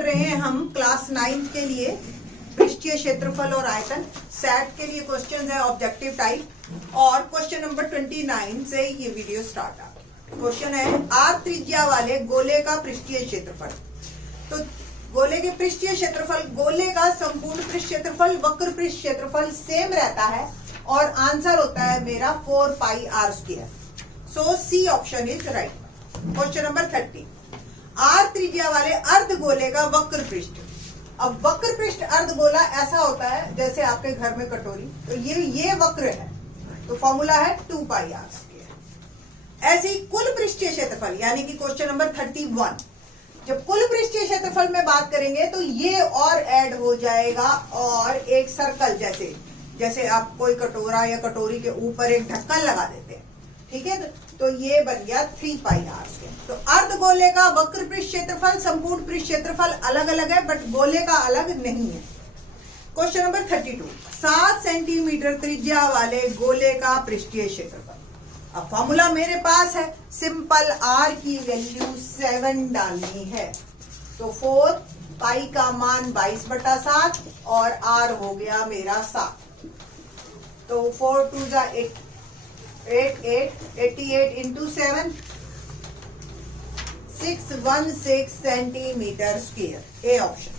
कर रहे हैं हम क्लास 9 के लिए पृष्ठीय क्षेत्रफल और आयतन। सेट के लिए क्वेश्चन है ऑब्जेक्टिव टाइप और क्वेश्चन नंबर 29 से ये वीडियो स्टार्ट है। क्वेश्चन है आर त्रिज्या वाले गोले का पृष्ठीय क्षेत्रफल। तो गोले के पृष्ठीय क्षेत्रफल, गोले का संपूर्ण पृष्ठ क्षेत्रफल, वक्र पृष्ठ क्षेत्रफल सेम रहता है और आंसर होता है मेरा 4 pi are square. So c option is right. Question number 30, r त्रिज्या वाले अर्धगोले का वक्र पृष्ठ। अब वक्र पृष्ठ अर्धगोला ऐसा होता है जैसे आपके घर में कटोरी, तो ये वक्र है, तो फॉर्मूला है 2 पाई आर स्क्वायर। ऐसे ही कुल पृष्ठीय क्षेत्रफल यानी कि क्वेश्चन नंबर 31, जब कुल पृष्ठीय क्षेत्रफल में बात करेंगे तो ये और ऐड हो जाएगा और एक सर्कल जैसे आप कोई कटोरा या कटोरी के ऊपर एक ढक्कन लगा देते हैं, ठीक है, तो ये बन गया 3 पाई आर स्क्वायर। तो अर्धगोले का वक्र पृष्ठ क्षेत्रफल, संपूर्ण पृष्ठ क्षेत्रफल अलग अलग है बट गोले का अलग नहीं है। क्वेश्चन नंबर 32, 7 सेंटीमीटर त्रिज्या वाले गोले का पृष्ठीय क्षेत्रफल। अब फॉर्मूला मेरे पास है, सिंपल आर की वैल्यू 7 डालनी है, तो 4 पाई का मान 22/7 और आर हो गया मेरा 7, तो 4 2 जा 88 इंटू 7 616 सेंटीमीटर स्क्वायर, ए ऑप्शन।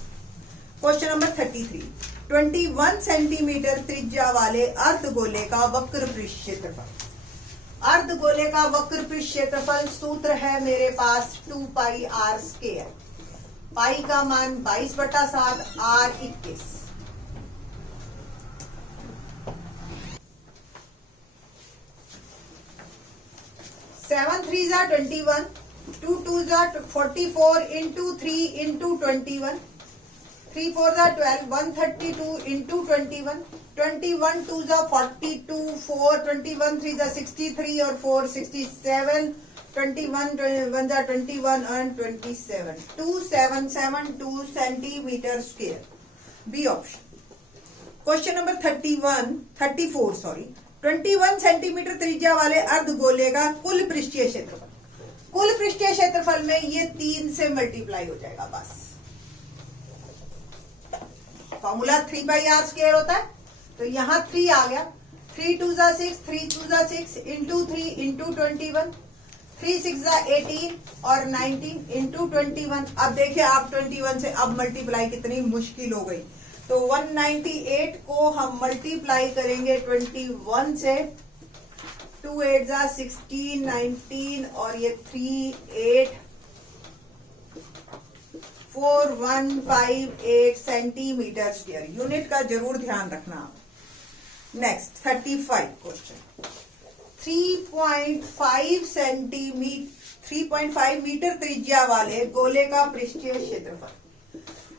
क्वेश्चन नंबर 33, 21 सेंटीमीटर त्रिज्या वाले अर्धगोले का वक्र पृष्ठ क्षेत्रफल। अर्धगोले का वक्र पृष्ठ क्षेत्रफल सूत्र है मेरे पास 2 पाई आर स्क्वायर। पाई का मान 22/7, आर 21। 7 3 जा 21, 2 2 जा 44 इंटू 3 इंटू 21, 3 4 जा 12, 132 इंटू 21, 21 2 जा 42, 4 21 3 जा 63 और 4 67, 21 1 जा 21 and 27, 2772 centimetre square, B option. Question number 34 sorry, 21 centimetre त्रिज्या वाले अर्धगोले का कुल पृष्ठीय क्षेत्रफल। कुल पृष्ठीय क्षेत्रफल में ये 3 से मल्टीप्लाई हो जाएगा बस। फॉर्मूला 3 पाई आर स्क्वायर होता है, तो यहां 3 आ गया, 3 2 जा 6, 3 2 जा 6 इंटू 3 इंटू 21, 3 6 जा 18 और 19 इंटू 21। अब देखिए आप 21 से अब मल्टीप्लाई कितनी मुश्किल हो गई, तो 198 को हम मल्टीप्लाई करेंगे 21 से, 2 8 जा 16, 19 और ये 3 8 4158 सेंटीमीटर स्क्वायर। यूनिट का जरूर ध्यान रखना। नेक्स्ट 35 क्वेश्चन, 3.5 मीटर त्रिज्या वाले गोले का पृष्ठीय क्षेत्रफल।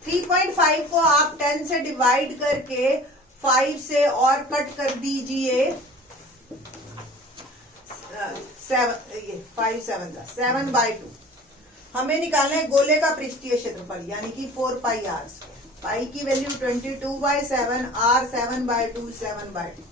3.5 को आप 10 से डिवाइड करके 5 से और कट कर दीजिए, 7/2। हमें निकालना है गोले का पृष्ठीय क्षेत्रफल यानी कि 4 पाई आर स्क्वायर। पाई की value 22/7, r 7/2, 7/2,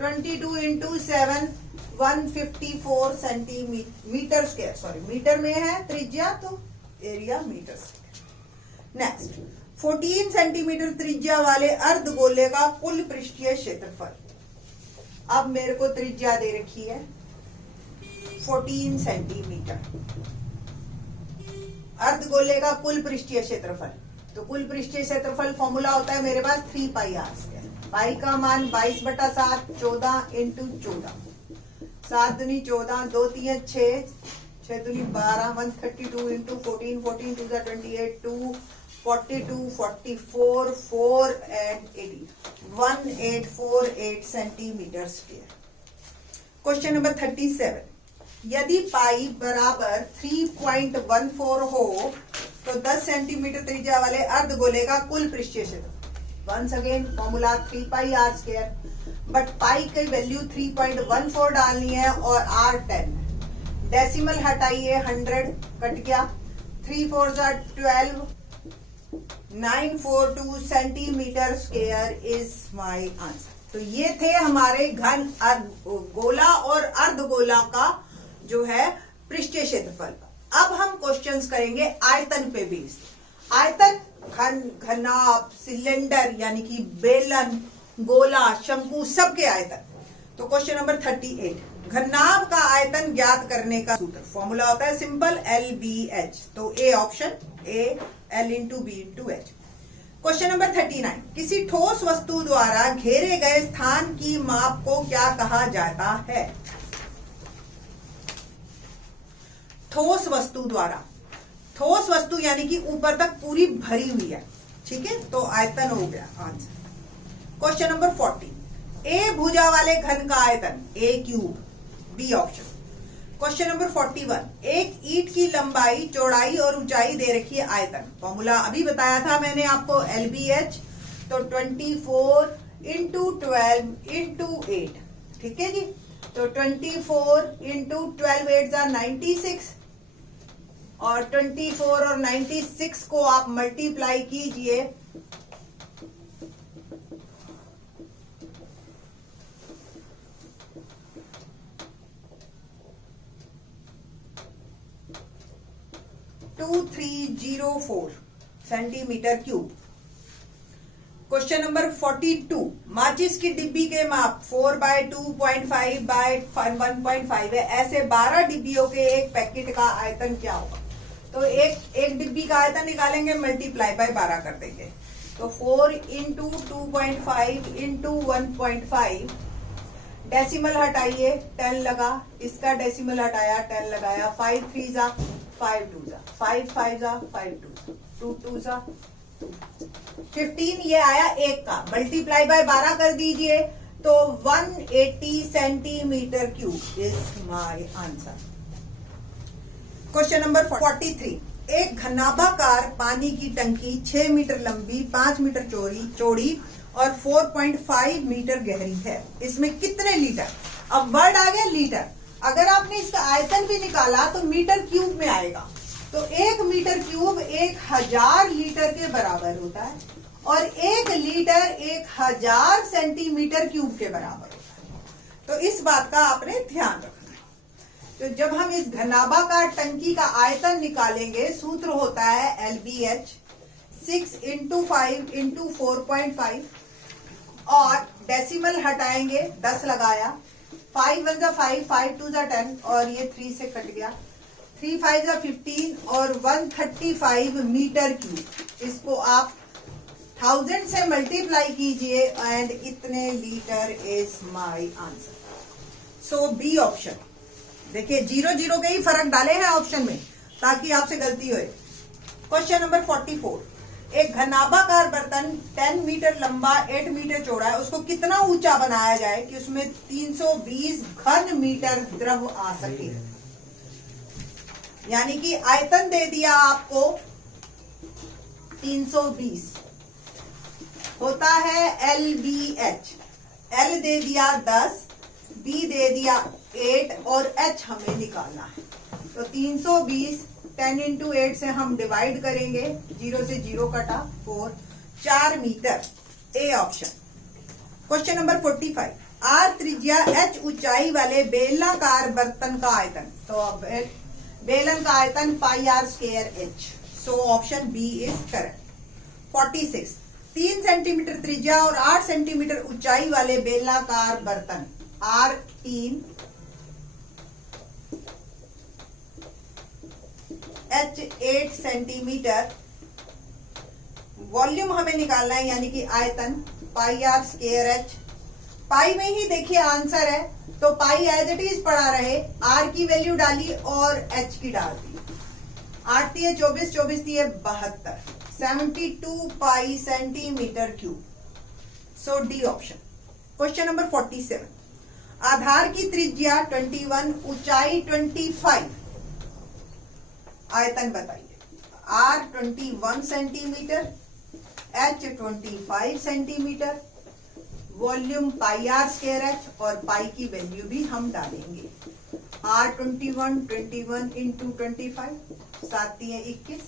22 into 7 154 centimetre square. Sorry, metre में है त्रिज्या तो area metre square. Next 14 centimetre त्रिज्या वाले अर्धगोले का कुल पृष्ठीय क्षेत्रफल। अब मेरे को त्रिज्या दे रखी है 14 सेंटीमीटर। अर्धगोले का कुल पृष्ठीय क्षेत्रफल, तो कुल पृष्ठीय क्षेत्रफल फॉर्मूला होता है मेरे पास 3 पाई आर स्क्वायर। पाई का मान 22/7, 14 इंटू 14, 7 दूनी 14, 2 3 6, 6 दूनी 12, 132 इंटू 14, 14 2 जा 28, 2 42, 44, 4 and 18, 1848 centimetre square. Question number 37, यदि पाई बराबर 3.14 हो तो 10 सेंटीमीटर त्रिज्या वाले अर्धगोले का कुल पृष्ठीय क्षेत्रफल। Once again formula 3 pi are square, but pi की वैल्यू 3.14 डालनी है और आर 10। डेसिमल हटाइए, 100 कट गया, 3 4 जा 12, 942 centimetre square is my answer. तो ये थे हमारे घन गोला और अर्धगोला का जो है पृष्ठीय क्षेत्रफल। अब हम क्वेश्चंस करेंगे आयतन पे बेस्ड। आयतन घनाभ, सिलेंडर यानी कि बेलन, गोला, शंकु, सबके आयतन। तो क्वेश्चन नंबर 38, घनाभ का आयतन ज्ञात करने का सूत्र, फॉर्मूला होता है सिंपल LBH। तो A option, A L into B into H. Question number 39, किसी ठोस वस्तु द्वारा घेरे गए स्थान की माप को क्या कहा जाता है? ठोस वस्तु द्वारा, ठोस वस्तु यानी कि ऊपर तक पूरी भरी हुई है, ठीक है, तो आयतन हो गया आंसर। क्वेश्चन नंबर 40, ए भुजा वाले घन का आयतन, a cube, b option. Question number 41, एक ईंट की लंबाई, चौड़ाई और ऊंचाई दे रखी है, आयतन। फॉर्मूला अभी बताया था मैंने आपको LBH। तो 24 इंटू 12 इंटू 8, ठीक है जी। तो 24 इंटू 12 8 96, और 24 और 96 को आप मल्टीप्लाई कीजिए, to 304 centimetre cube. Question number 42, माचिस की डिब्बी के माप 4/2.5/1.5 है। ऐसे 12 डिब्बियों के एक पैकेट का आयतन क्या होगा? तो एक डिब्बी का आयतन निकालेंगे, मल्टीप्लाई बाय 12 कर देंगे। तो 4 इंटू 2.5 इंटू 1.5, डेसिमल हटाइए, 10 लगा, इसका डेसिमल हटाया, 10 लगाया, 5 3 जा 5 2 जा 5 5 जा 5 2 2 जा 15, ये आया एक का, मल्टीप्लाई बाय 12 कर दीजिए, तो 180 centimetre cube is my answer. Question number 43, एक घनाभाकार पानी की टंकी 6 मीटर लंबी, 5 मीटर चौड़ी और 4.5 मीटर गहरी है। इसमें कितने लीटर? अब वर्ड आ गया लीटर। अगर आपने इसका आयतन भी निकाला तो मीटर क्यूब में आएगा। तो 1 मीटर क्यूब 1000 लीटर के बराबर होता है, और 1 लीटर 1000 सेंटीमीटर क्यूब के बराबर होता है। तो इस बात का आपने ध्यान रखना है। तो जब हम इस घनाभाकार टंकी का आयतन निकालेंगे, सूत्र होता है LBH, 6 इंटू 5 इंटू 4.5, और डेसिमल हटाएंगे, 10 लगाया, 5 1 जा 5, 5 2 जा 10, और ये 3 से कट गया, 3 5 जा 15, और 135 मीटर क्यूब। इसको आप 1000 से मल्टीप्लाई कीजिए, एंड इतने litre is my answer. So B option. देखिए 0 के ही फर्क डाले हैं ऑप्शन में, ताकि आपसे गलती हो। क्वेश्चन नंबर 44, एक घनाभाकार बर्तन 10 मीटर लंबा, 8 मीटर चौड़ा है, उसको कितना ऊंचा बनाया जाए कि उसमें 320 घन मीटर द्रव आ सके? यानी कि आयतन दे दिया आपको 320, होता है LBH, L दे दिया 10, B दे दिया 8, और H हमें निकालना है। तो 320 10 इंटू 8 से हम डिवाइड करेंगे, 0 से 0 कटा, 4 metre, A option. Question number 45, R त्रिज्या, H ऊंचाई वाले बेलनाकार बर्तन का आयतन। तो अब बेलन का आयतन πr²h। So option B is correct. 46, 3 centimetre त्रिज्या और 8 सेंटीमीटर ऊंचाई वाले बेलनाकार बर्तन, R3, H 8 सेंटीमीटर, वॉल्यूम हमें निकालना है, यानी कि आयतन πr²h। पाई में ही देखिए आंसर है, तो पाई एज इट इज पड़ा रहे, आर की वैल्यू डाली और एच की डाल दी। 8 दिए 24, 24 दिए 72, 72 पाई सेंटीमीटर क्यूब। सो डी ऑप्शन। क्वेश्चन नंबर 47, आधार की त्रिज्या 21, ऊंचाई 25, आयतन बताइए। R 21 centimetre, H 25 centimetre, volume πr²h, और पाई की वैल्यू भी हम डालेंगे। R 21 इंटू 25, 7 दिए 21,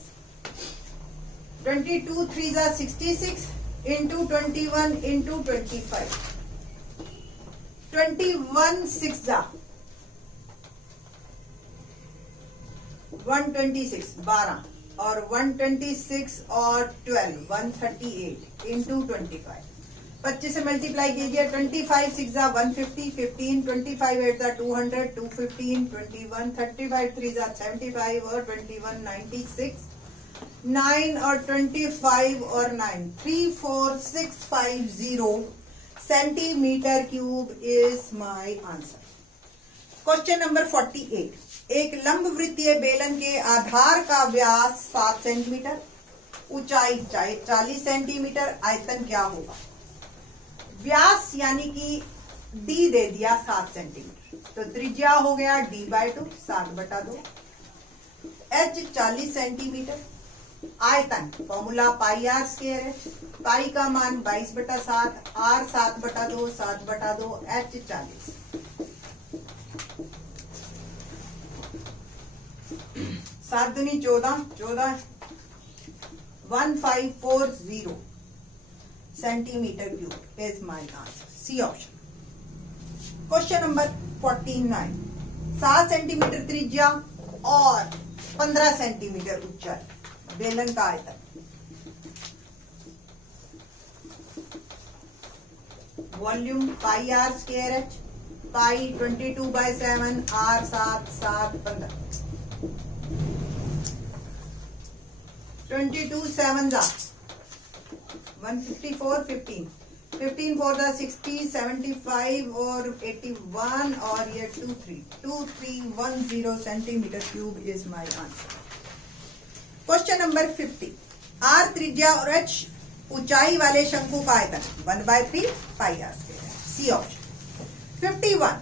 22 3 जा 66 इंटू 21 इंटू 25, 21 6 जा 126 12 और 126 और 12 138 इंटू 25 25 से मल्टीप्लाई कीजिए 25 6 जा 150 15 25 8 जा 200 215 21 35 3 जा 75 और 21 96 9 और 25 और 9 34650 centimetre cube is my answer. Question number 48 एक लंब वृत्तीय बेलन के आधार का व्यास 7 सेंटीमीटर, ऊंचाई 40 सेंटीमीटर, आयतन क्या होगा? व्यास यानी कि डी दे दिया 7 सेंटीमीटर, तो त्रिज्या हो गया d/2 7/2, h 40 सेंटीमीटर, आयतन फॉर्मूला पाई आर स्क्वायर है, पाई का मान 22/7, r 7/2 7/2, h 40। 7 दूनी 14 14 1540 centimetre cube is my answer, C option. Question number 49 7 centimetre त्रिज्या और 15 सेंटीमीटर ऊंचाई बेलन का आयतन, volume pi are square H, pi 22/7, r 7 7 15 22 7 जा 154 15 15 4 जा 60 75 और 81 और ये 2310 centimetre cube is my answer. Question number 50 r त्रिज्या और h ऊंचाई वाले शंकु का आयतन 1/3 pi are square, c option. 51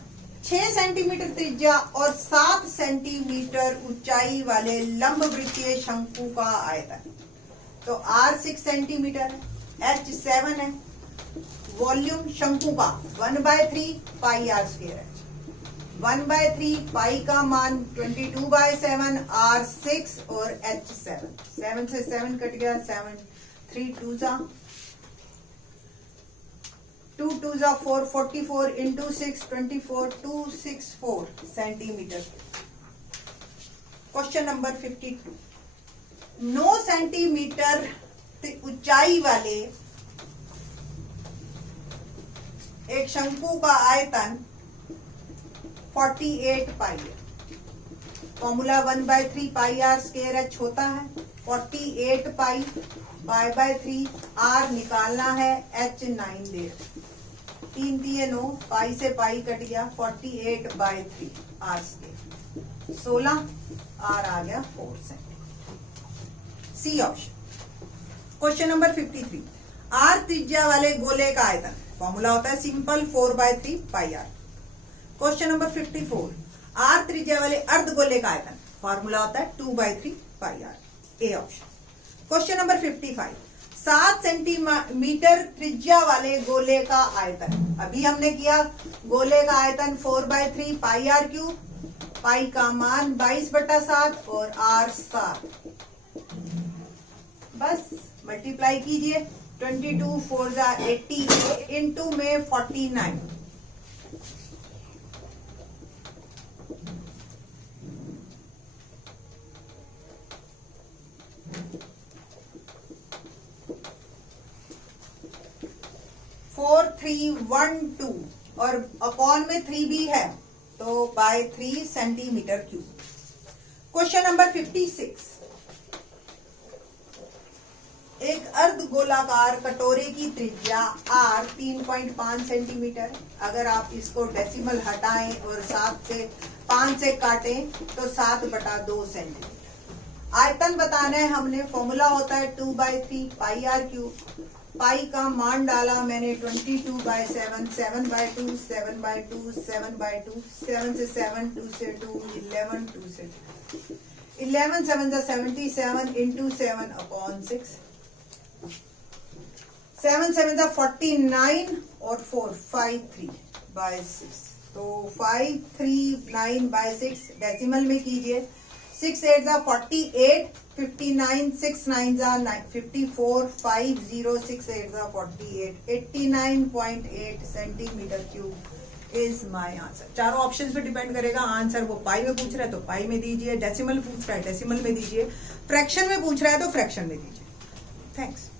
6 centimetre त्रिज्या और 7 सेंटीमीटर ऊंचाई वाले लंब वृत्तीय शंकु का आयतन, तो r 6 सेंटीमीटर है, h 7 है, वॉल्यूम शंकु का 1/3 पाई आर स्क्वायर है, 1/3 पाई का मान 22/7, r 6 और h 7 7 से 7 कट गया 7 3 2 जा 2 2 जा 4 44 into 6 24 264 centimetre. Question number 52 9 centimetre ऊंचाई वाले एक शंकु का आयतन 48 पाई है, formula 1/3 pi are square H होता है, 48 पाई 3 आर निकालना है, h 9 दे 3 दिए 9, पाई से पाई कट गया 48/3 आर स्क्वायर 16, आर आ गया 4 centimetre, c option. Question number 53 r त्रिज्या वाले गोले का आयतन, फॉर्मूला होता है सिंपल 4/3 पाई आर। क्वेश्चन नंबर 54 आर त्रिज्या वाले अर्धगोले का आयतन, फॉर्मूला होता है 2/3 pi r, a option. Question number 55 7 centimetre त्रिज्या वाले गोले का आयतन, अभी हमने किया गोले का आयतन 4/3 पाई आर क्यूब, पाई का मान 22/7 और r 7, बस मल्टीप्लाई कीजिए 22 4 जा 80 इंटू में 49 4312 और अपॉन में 3 भी है तो by 3 centimetre cube. Question number 56 एक अर्ध गोलाकार कटोरे की त्रिज्या r 3.5 सेंटीमीटर, अगर आप इसको डेसिमल हटाएं और 7 से 5 से काटें तो 7/2 सेंटीमीटर। आयतन बताना है हमने, फॉर्मूला होता है 2/3 पाई आर क्यूब, पाई का मान डाला मैंने 22/7 7/2 7/2 7/2 7 से 7 2 से 2 11 2 से 11 7 जा 77 इंटू 7 अपॉन 6 7 7 जा 49 और 4 53/6 तो 539/6 डेसिमल में कीजिए 6 8 जा 48 59 6 9 जा 54 50 6 8 जा 48 89.8 centimetre cube is my answer. चारों ऑप्शन पे डिपेंड करेगा आंसर। वो पाई में पूछ रहा है तो पाई में दीजिए, डेसिमल पूछ रहा है डेसिमल में दीजिए, फ्रैक्शन में पूछ रहा है तो फ्रैक्शन में दीजिए। थैंक्स।